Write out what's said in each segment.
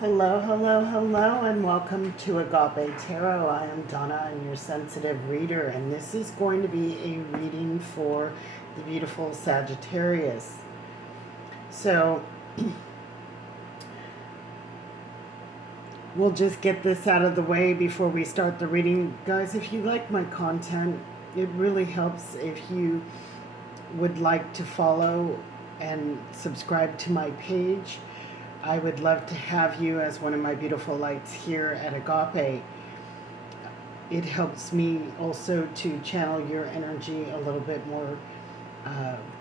Hello, hello, hello, and welcome to Agape Tarot. I am Donna, and your sensitive reader, and this is going to be a reading for the beautiful Sagittarius. So, we'll just get this out of the way before we start the reading. Guys, if you like my content, it really helps if you would like to follow and subscribe to my page. I would love to have you as one of my beautiful lights here at Agape. It helps me also to channel your energy a little bit more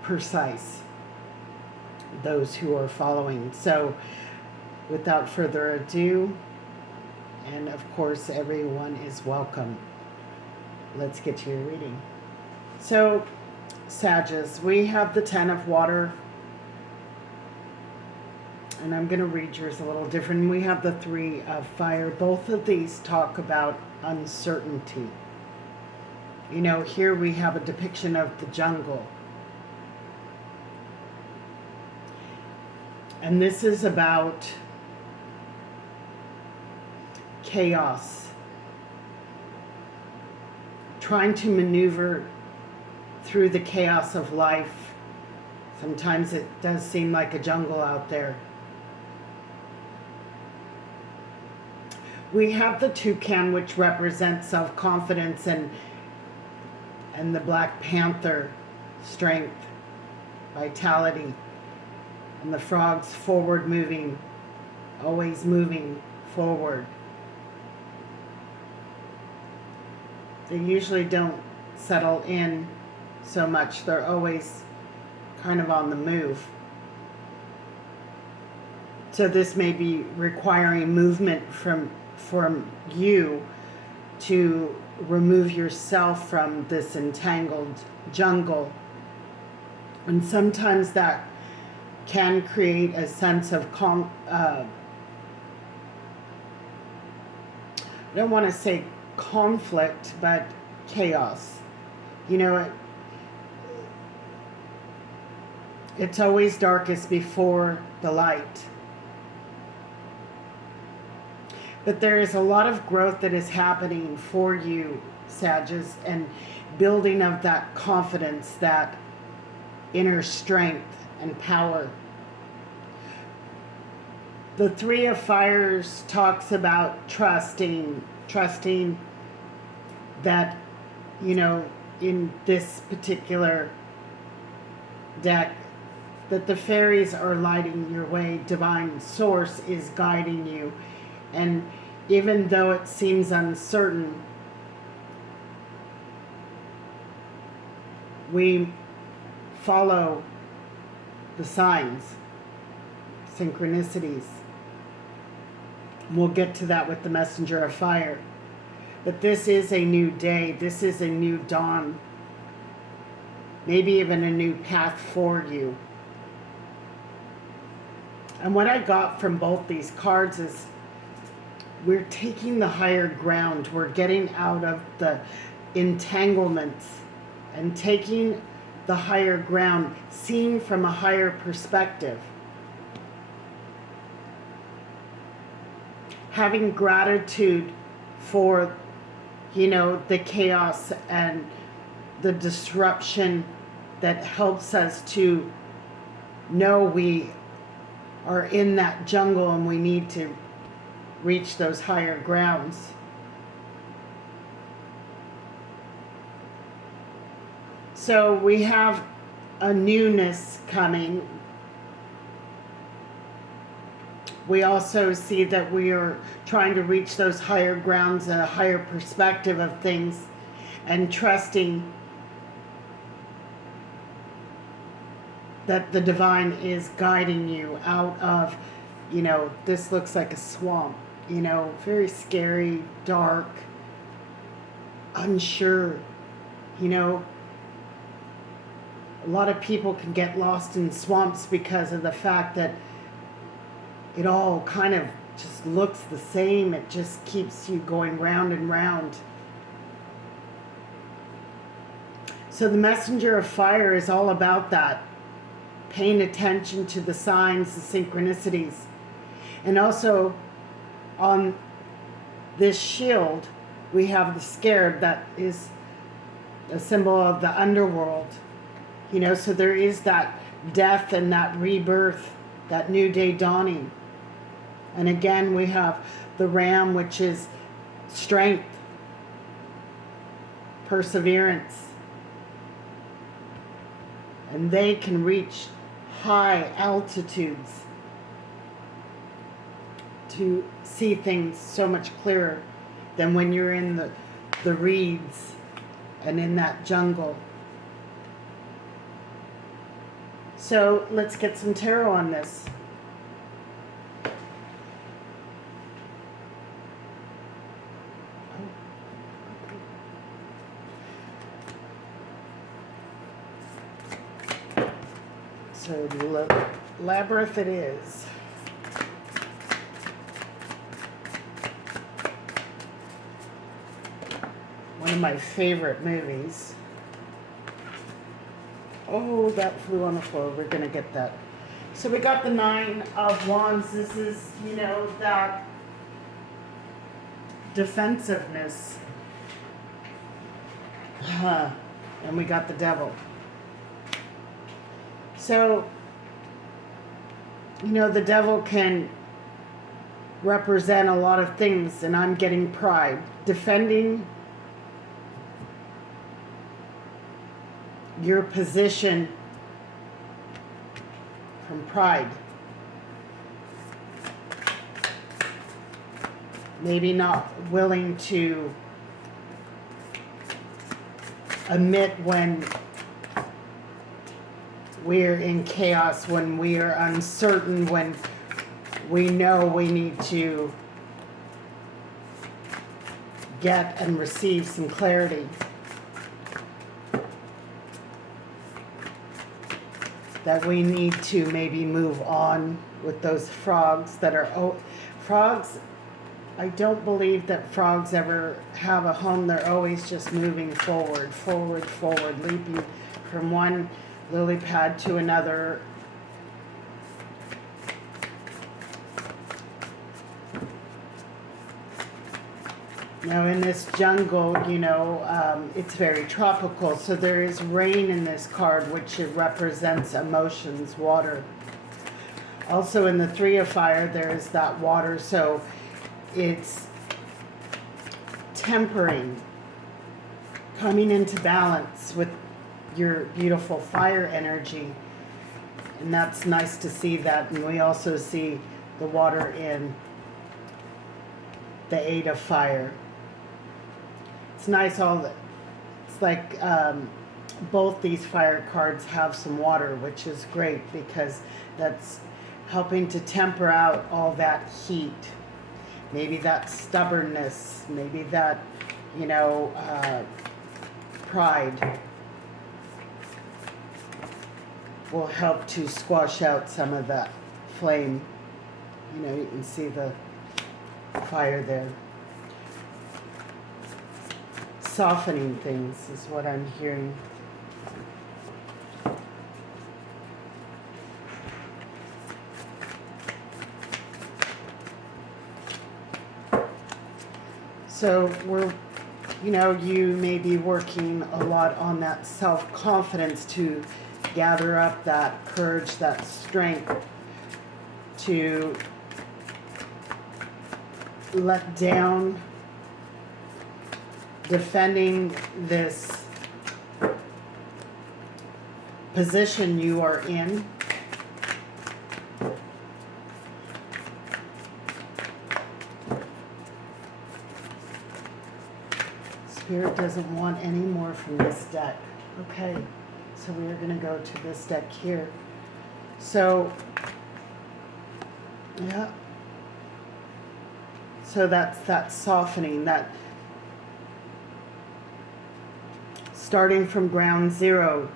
precise, those who are following. So without further ado, and of course everyone is welcome, let's get to your reading. So Sagittarius, we have the 10 of water, and I'm going to read yours a little different. We have the 3 of fire. Both of these talk about uncertainty. You know, here we have a depiction of the jungle. And this is about chaos. Trying to maneuver through the chaos of life. Sometimes it does seem like a jungle out there. We have the toucan, which represents self-confidence, and the Black Panther, strength, vitality, and the frogs, forward moving, always moving forward. They usually don't settle in so much. They're always kind of on the move. So this may be requiring movement from you to remove yourself from this entangled jungle. And sometimes that can create a sense of I don't want to say conflict, but chaos. You know, it's always darkest before the light. But there is a lot of growth that is happening for you, Sagittarius, and building of that confidence, that inner strength and power. The 3 of fires talks about trusting that, you know, in this particular deck, that the fairies are lighting your way, divine source is guiding you. And even though it seems uncertain, we follow the signs, synchronicities. We'll get to that with the messenger of fire. But this is a new day. This is a new dawn. Maybe even a new path for you. And what I got from both these cards is we're taking the higher ground. We're getting out of the entanglements and taking the higher ground, seeing from a higher perspective. Having gratitude for, you know, the chaos and the disruption that helps us to know we are in that jungle and we need to reach those higher grounds. So we have a newness coming. We also see that we are trying to reach those higher grounds and a higher perspective of things, and trusting that the divine is guiding you out of, you know, this looks like a swamp. You know, very scary, dark, unsure. You know, a lot of people can get lost in swamps because of the fact that it all kind of just looks the same. It just keeps you going round and round. So the messenger of fire is all about that. Paying attention to the signs, the synchronicities. And also on this shield, we have the scarab that is a symbol of the underworld. You know, so there is that death and that rebirth, that new day dawning. And again, we have the ram, which is strength, perseverance. And they can reach high altitudes to see things so much clearer than when you're in the reeds and in that jungle. So let's get some tarot on this. So labyrinth it is. One of my favorite movies. Oh, that flew on the floor. We're going to get that. So we got the 9 of Wands. This is, you know, that defensiveness. And we got the Devil. So, you know, the Devil can represent a lot of things, and I'm getting pride. Defending your position from pride. Maybe not willing to admit when we're in chaos, when we are uncertain, when we know we need to get and receive some clarity. That we need to maybe move on with those frogs that are... frogs, I don't believe that frogs ever have a home. They're always just moving forward, forward, forward, leaping from one lily pad to another. Now in this jungle, you know, it's very tropical, so there is rain in this card, which it represents emotions, water. Also in the 3 of Fire, there is that water, so it's tempering, coming into balance with your beautiful fire energy. And that's nice to see that. And we also see the water in the 8 of Fire. It's nice it's like both these fire cards have some water, which is great because that's helping to temper out all that heat. Maybe that stubbornness, maybe that, you know, pride will help to squash out some of that flame. You know, you can see the fire there. Softening things is what I'm hearing. So you know, you may be working a lot on that self-confidence to gather up that courage, that strength to let down, defending this position you are in. Spirit doesn't want any more from this deck. Okay, so we are going to go to this deck here. So, yeah. So that's that softening, that starting from ground zero,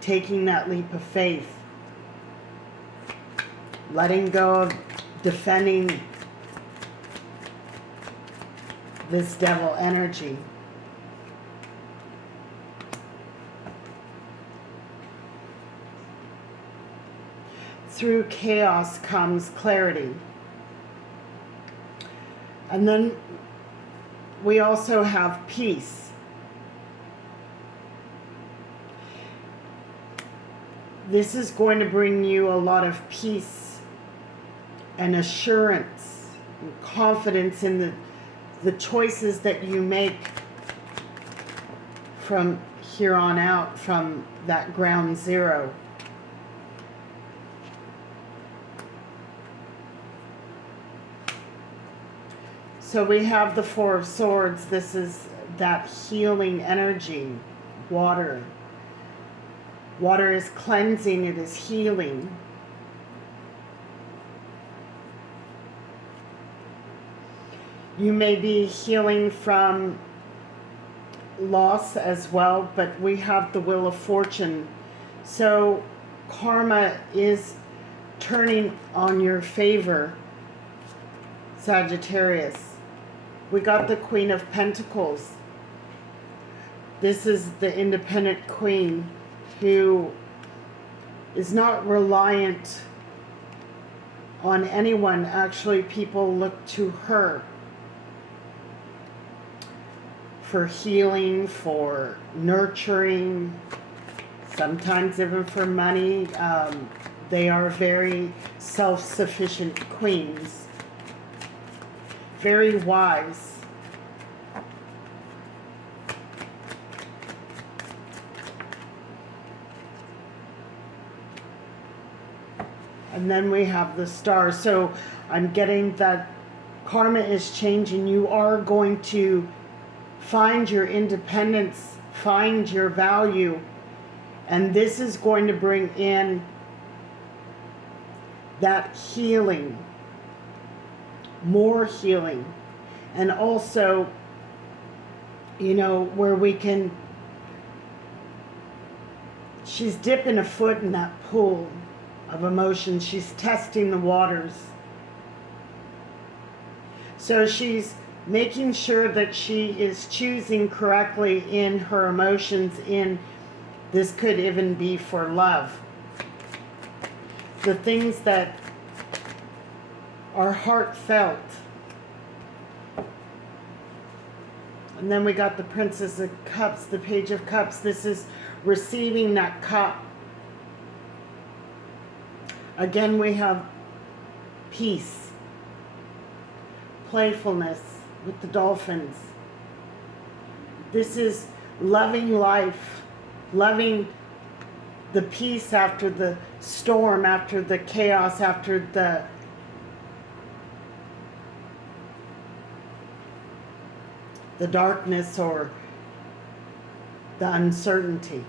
taking that leap of faith, letting go of defending this devil energy. Through chaos comes clarity. And then we also have peace. This is going to bring you a lot of peace and assurance and confidence in the choices that you make from here on out, from that ground zero. So we have the Four of Swords. This is that healing energy. Water. Water is cleansing. It is healing. You may be healing from loss as well, but we have the Wheel of Fortune. So karma is turning on your favor, Sagittarius. We got the Queen of Pentacles. This is the independent queen who is not reliant on anyone. Actually, people look to her for healing, for nurturing, sometimes even for money. They are very self-sufficient queens. Very wise. And then we have the Star. So I'm getting that karma is changing. You are going to find your independence, find your value, and this is going to bring in that healing, more healing, and also, you know, where we can, she's dipping a foot in that pool of emotions. She's testing the waters. So she's making sure that she is choosing correctly in her emotions. In this could even be for love. The things that are heartfelt. And then we got the Princess of Cups, the Page of Cups. This is receiving that cup. Again, we have peace, playfulness with the dolphins. This is loving life, loving the peace after the storm, after the chaos, after the darkness or the uncertainty.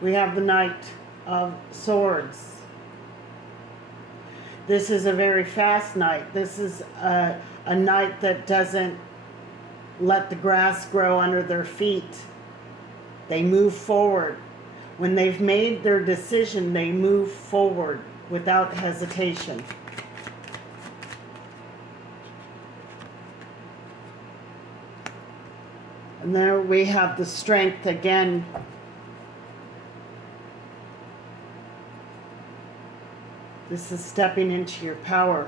We have the Knight of Swords. This is a very fast knight. This is a knight that doesn't let the grass grow under their feet. They move forward. When they've made their decision, they move forward without hesitation. And there we have the Strength again. This is stepping into your power,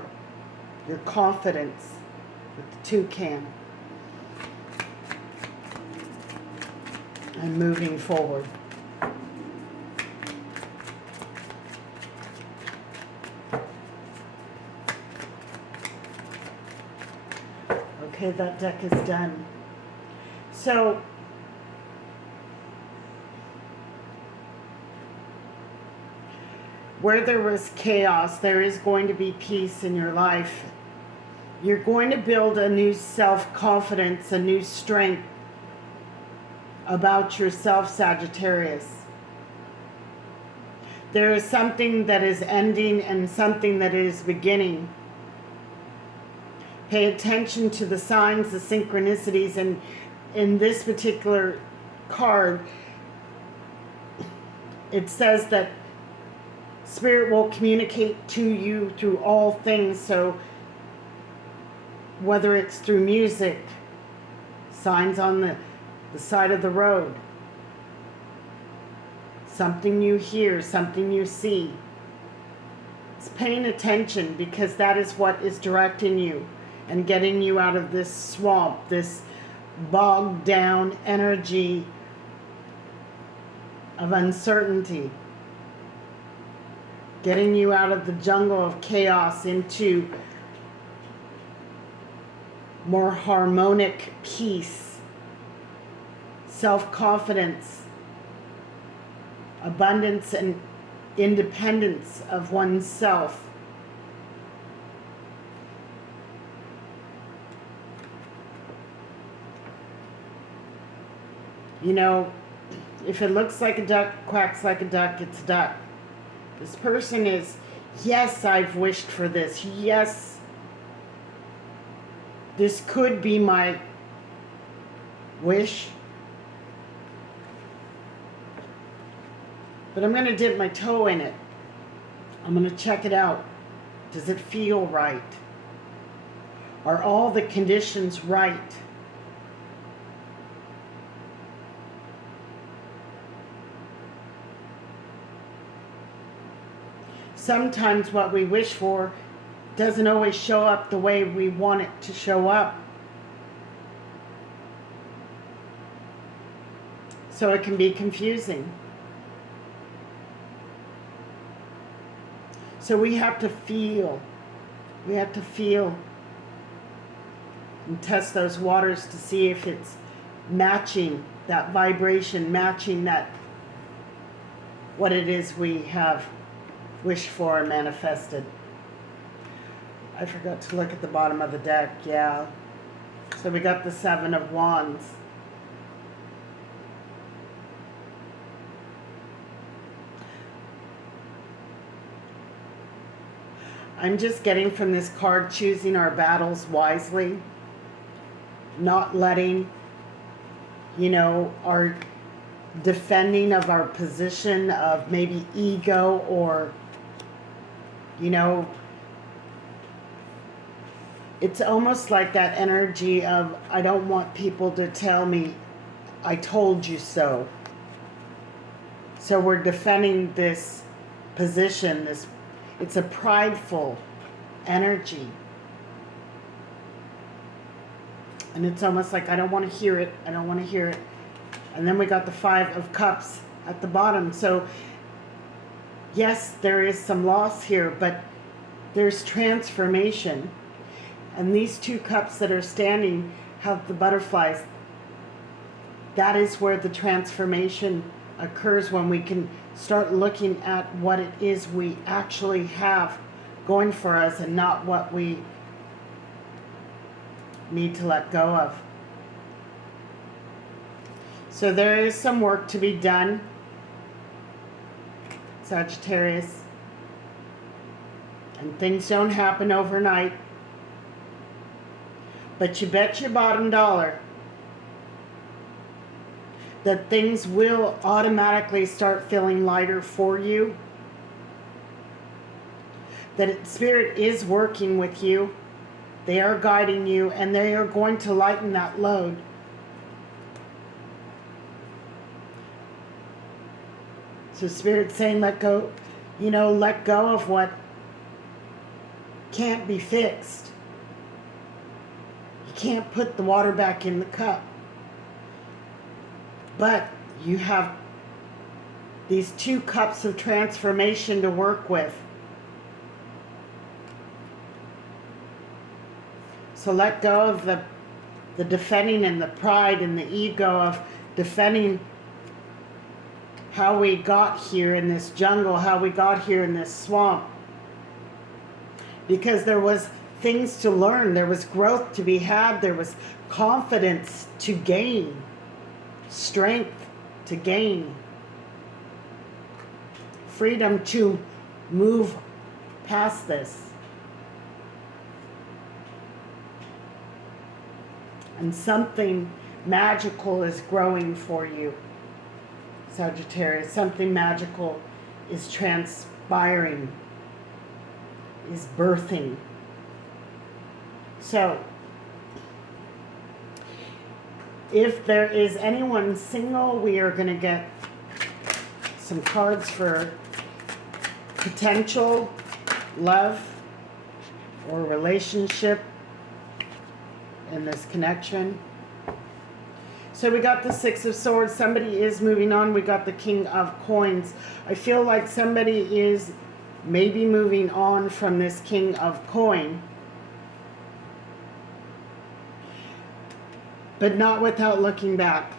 your confidence with the toucan. And moving forward. Okay, that deck is done. So, where there was chaos, there is going to be peace in your life. You're going to build a new self-confidence, a new strength about yourself, Sagittarius. There is something that is ending and something that is beginning. Pay attention to the signs, the synchronicities, and in this particular card, it says that Spirit will communicate to you through all things. So whether it's through music, signs on the side of the road, something you hear, something you see. It's paying attention, because that is what is directing you and getting you out of this swamp, this bogged down energy of uncertainty. Getting you out of the jungle of chaos into more harmonic peace, self-confidence, abundance, and independence of oneself. You know, if it looks like a duck, quacks like a duck, it's a duck. This person is, yes, I've wished for this. Yes, this could be my wish. But I'm going to dip my toe in it. I'm going to check it out. Does it feel right? Are all the conditions right? Sometimes what we wish for doesn't always show up the way we want it to show up. So it can be confusing. So we have to feel. We have to feel and test those waters to see if it's matching that vibration, matching that, what it is we have wished for and manifested. I forgot to look at the bottom of the deck, yeah. So we got the Seven of Wands. I'm just getting from this card, choosing our battles wisely. Not letting, our defending of our position of maybe ego or, it's almost like that energy of, I don't want people to tell me, I told you so. So we're defending this position, it's a prideful energy. And it's almost like, I don't want to hear it, I don't want to hear it. And then we got the Five of Cups at the bottom. So, yes, there is some loss here, but there's transformation. And these two cups that are standing have the butterflies. That is where the transformation occurs, when we can start looking at what it is we actually have going for us and not what we need to let go of. So there is some work to be done, Sagittarius. And things don't happen overnight. But you bet your bottom dollar that things will automatically start feeling lighter for you. That Spirit is working with you. They are guiding you, and they are going to lighten that load. So Spirit's saying, let go, let go of what can't be fixed. You can't put the water back in the cup. But you have these two cups of transformation to work with. So let go of the defending and the pride and the ego of defending how we got here in this jungle, how we got here in this swamp. Because there was things to learn, there was growth to be had, there was confidence to gain, strength to gain, freedom to move past this. And something magical is growing for you, Sagittarius. Something magical is transpiring, is birthing. So, if there is anyone single, we are going to get some cards for potential love or relationship in this connection. So we got the Six of Swords. Somebody is moving on. We got the King of Coins. I feel like somebody is maybe moving on from this King of Coin, but not without looking back.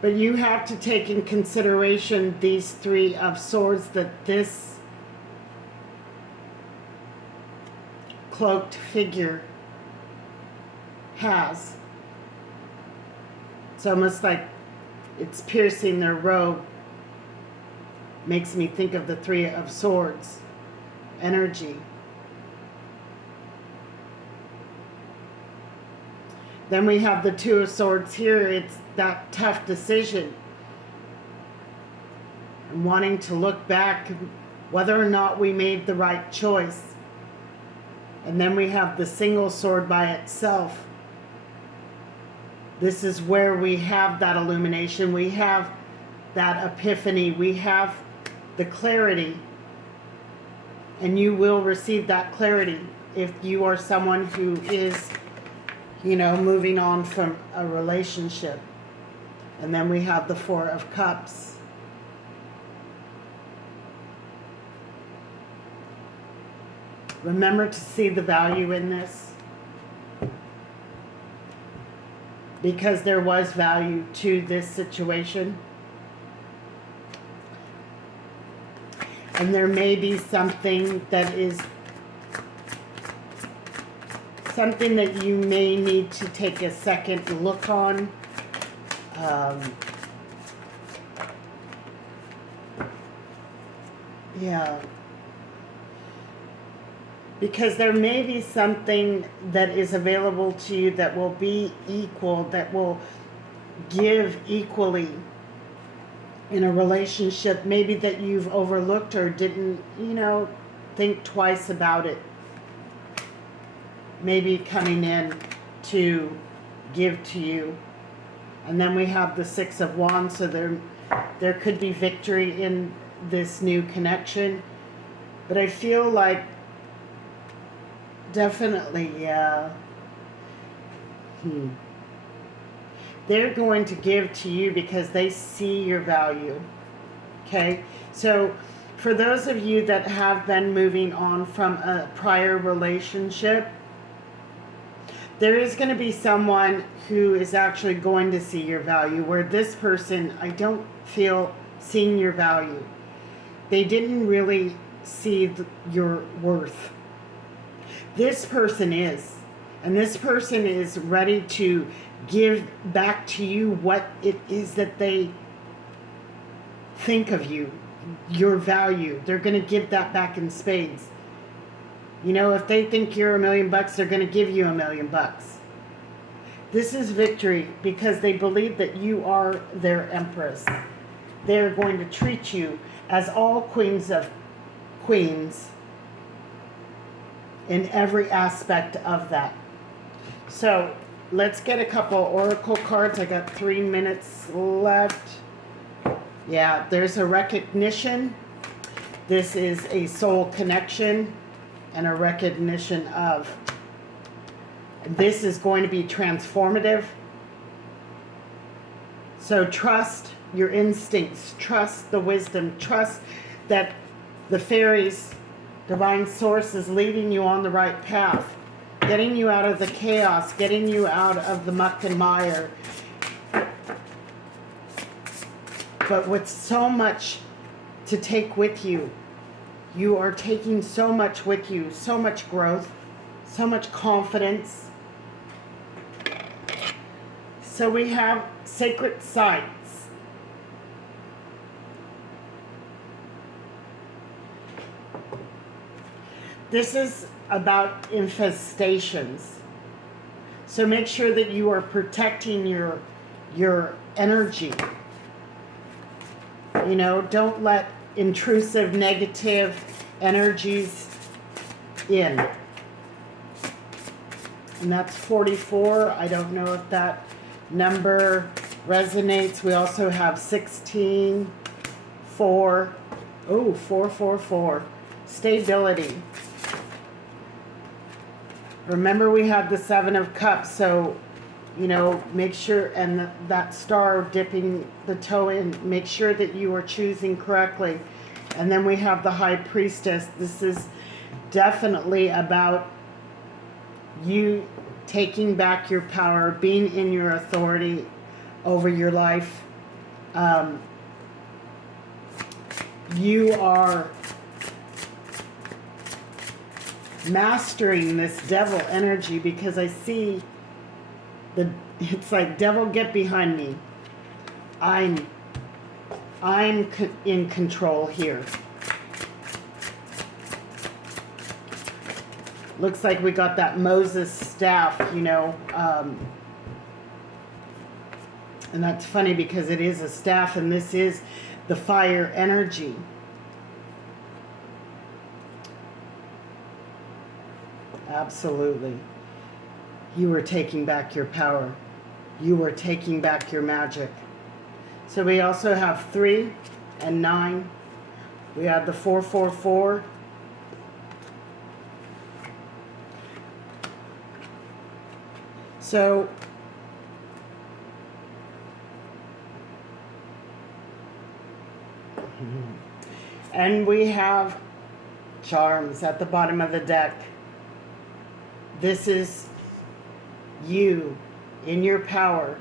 But you have to take in consideration these Three of Swords that this cloaked figure has. It's almost like it's piercing their robe. Makes me think of the Three of Swords energy. Then we have the Two of Swords here. It's that tough decision. And wanting to look back whether or not we made the right choice. And then we have the Single Sword by itself. This is where we have that illumination. We have that epiphany. We have the clarity. And you will receive that clarity if you are someone who is, you know, moving on from a relationship. And then we have the Four of Cups. Remember to see the value in this, because there was value to this situation. And there may be something that is something that you may need to take a second look on. Yeah. Because there may be something that is available to you that will be equal, that will give equally in a relationship, maybe that you've overlooked or didn't, you know, think twice about it. Maybe coming in to give to you. And then we have the Six of Wands, so there could be victory in this new connection. But I feel like definitely, yeah. They're going to give to you because they see your value. Okay? So for those of you that have been moving on from a prior relationship, there is going to be someone who is actually going to see your value, where this person, I don't feel seeing your value. They didn't really see your worth. This person is. And this person is ready to give back to you what it is that they think of you, your value. They're going to give that back in spades. You know, if they think you're $1 million, they're going to give you $1 million. This is victory because they believe that you are their empress. They're going to treat you as all queens of queens in every aspect of that. So let's get a couple oracle cards. I got 3 minutes left. Yeah, there's a recognition. This is a soul connection and a recognition of. This is going to be transformative. So trust your instincts. Trust the wisdom. Trust that the fairies, divine source, is leading you on the right path. Getting you out of the chaos. Getting you out of the muck and mire. But with so much to take with you. You are taking so much with you. So much growth. So much confidence. So we have sacred sites. This is about infestations. So make sure that you are protecting your energy. You know, don't let intrusive negative energies in. And that's 44. I don't know if that number resonates. We also have 16, 4. Oh, 444. Stability. Remember, we had the 7 of Cups, so, you know, make sure, and that star dipping the toe in, make sure that you are choosing correctly. And then we have the High Priestess. This is definitely about you taking back your power, being in your authority over your life. You are mastering this devil energy, because I see it's like, devil, get behind me. I'm in control here. Looks like we got that Moses staff, you know, and that's funny because it is a staff, and this is the fire energy. Absolutely. You were taking back your power. You were taking back your magic. So we also have 3 and 9. We have the 444. So and we have charms at the bottom of the deck. This is you in your power,